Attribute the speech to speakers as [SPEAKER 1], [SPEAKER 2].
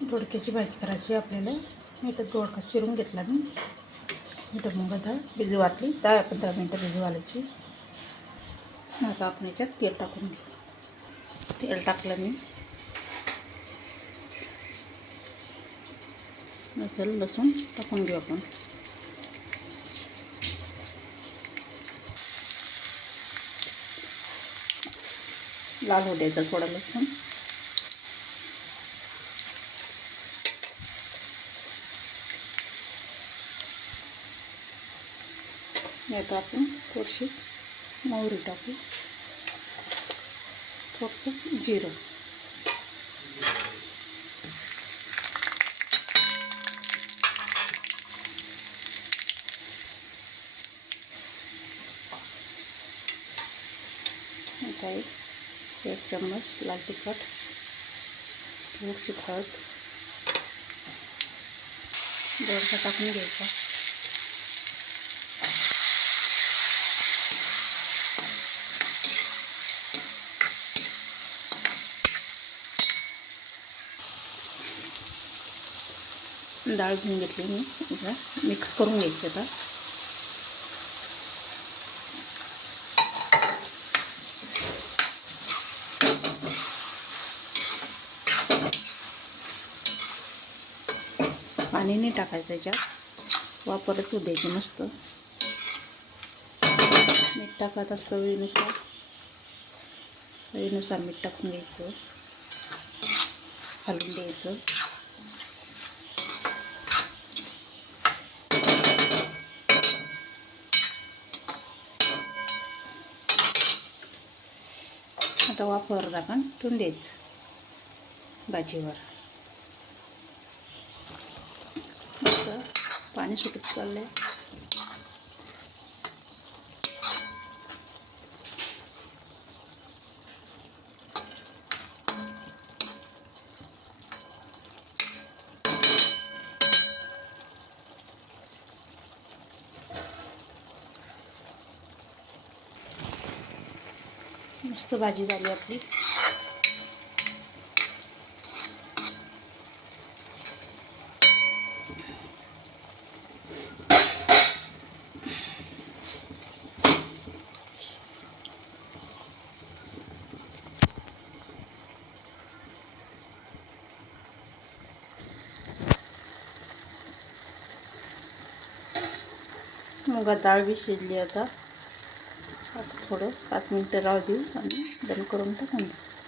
[SPEAKER 1] दोडक्याची भाजी करायची आपल्याला. मीठ दोडका चिरून घेतला मी. मीठ मुंग डाळ भिजू वाटली. दहा पंधरा मिनटं भिजू घालायची. आता आपण याच्यात तेल टाकून घेऊ. तेल टाकलं मी. चल लसूण टाकून घेऊ आपण. लाल होऊ द्यायचा थोडा लसूण. यात आपण थोडीशी मोहरी टाकू. थोडंसं जिरं. आता एक एक चम्मच लाल तिखट थोडीशी हळद. दोडका टाकून घ्यायचा. डाळ घेऊन घेतली मी आता मिक्स करून घ्यायची आता. पाणी नाही टाकायचं त्याच्यात. वापरच द्यायची मस्त. मीठ टाकायचं चवीनुसार. चवीनुसार मीठ टाकून घ्यायचं. घालून द्यायचं तवा वाफर झाकण ठेवून द्यायचं. भाजीवर. पाणी सुटत चाललंय. मस्त भाजी झाली आपली. मुगा डाळ बी शिजली आता. थोडं पाच मिनटं राहू देऊ आणि दम करून टाकून देऊ.